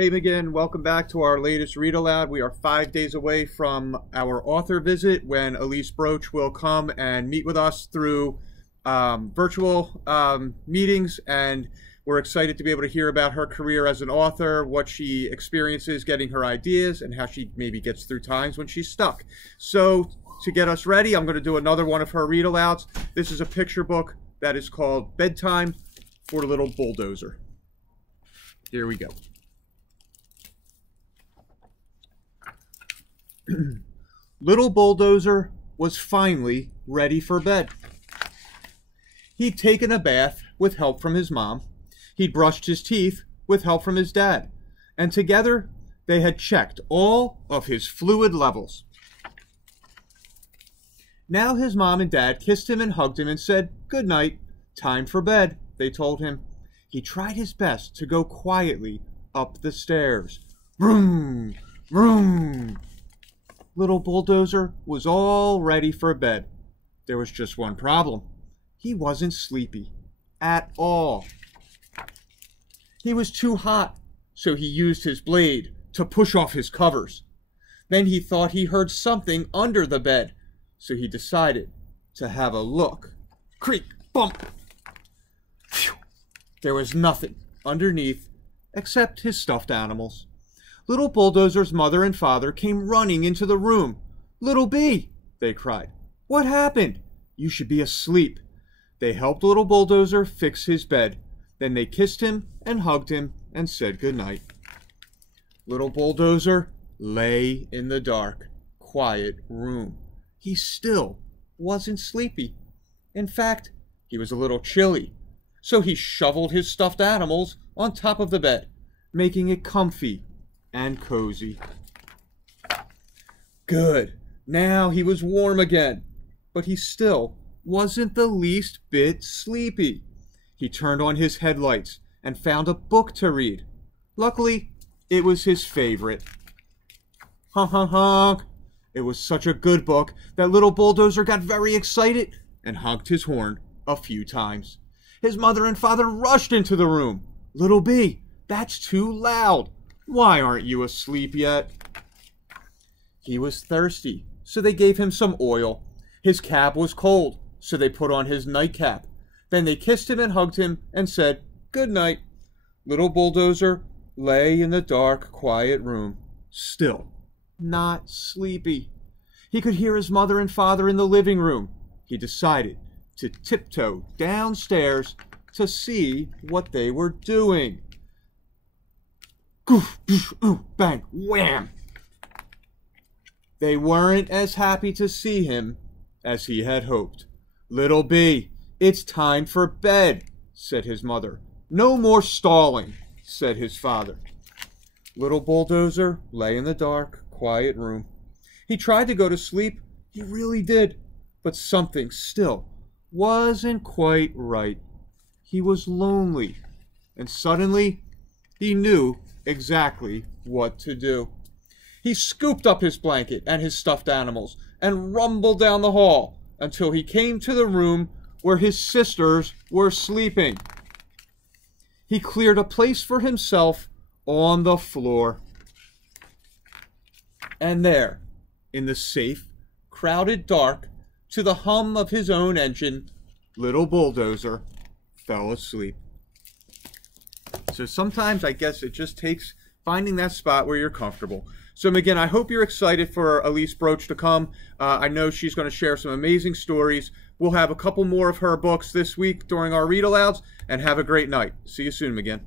Hey again, welcome back to our latest read aloud. We are 5 days away from our author visit when Elise Broach will come and meet with us through virtual meetings, and we're excited to be able to hear about her career as an author, what she experiences getting her ideas, and how she maybe gets through times when she's stuck. So to get us ready, I'm going to do another one of her read alouds. This is a picture book that is called Bedtime for Little Bulldozer. Here we go. Little Bulldozer was finally ready for bed. He'd taken a bath with help from his mom. He'd brushed his teeth with help from his dad. And together, they had checked all of his fluid levels. Now his mom and dad kissed him and hugged him and said, "Good night, time for bed," they told him. He tried his best to go quietly up the stairs. Vroom, vroom. Little Bulldozer was all ready for bed. There was just one problem. He wasn't sleepy at all. He was too hot, so he used his blade to push off his covers. Then he thought he heard something under the bed, so he decided to have a look. Creak, bump. Phew. There was nothing underneath except his stuffed animals. Little Bulldozer's mother and father came running into the room. "Little B," they cried. "What happened? You should be asleep." They helped Little Bulldozer fix his bed. Then they kissed him and hugged him and said goodnight. Little Bulldozer lay in the dark, quiet room. He still wasn't sleepy. In fact, he was a little chilly. So he shoveled his stuffed animals on top of the bed, making it comfy and cozy. Good. Now he was warm again, but he still wasn't the least bit sleepy. He turned on his headlights and found a book to read. Luckily, it was his favorite. Honk, honk, honk. It was such a good book that Little Bulldozer got very excited and honked his horn a few times. His mother and father rushed into the room. "Little B, that's too loud. Why aren't you asleep yet?" He was thirsty, so they gave him some oil. His cab was cold, so they put on his nightcap. Then they kissed him and hugged him and said, "Good night." Little Bulldozer lay in the dark, quiet room, still not sleepy. He could hear his mother and father in the living room. He decided to tiptoe downstairs to see what they were doing. Goof, goof, ooh, bang, wham! They weren't as happy to see him as he had hoped. "Little B, it's time for bed," said his mother. "No more stalling," said his father. Little Bulldozer lay in the dark, quiet room. He tried to go to sleep, he really did, but something still wasn't quite right. He was lonely, and suddenly he knew exactly what to do. He scooped up his blanket and his stuffed animals and rumbled down the hall until he came to the room where his sisters were sleeping. He cleared a place for himself on the floor. And there, in the safe, crowded dark, to the hum of his own engine, Little Bulldozer fell asleep. So sometimes I guess it just takes finding that spot where you're comfortable. So again, I hope you're excited for Elise Broach to come. I know she's going to share some amazing stories. We'll have a couple more of her books this week during our read alouds, and have a great night. See you soon, again.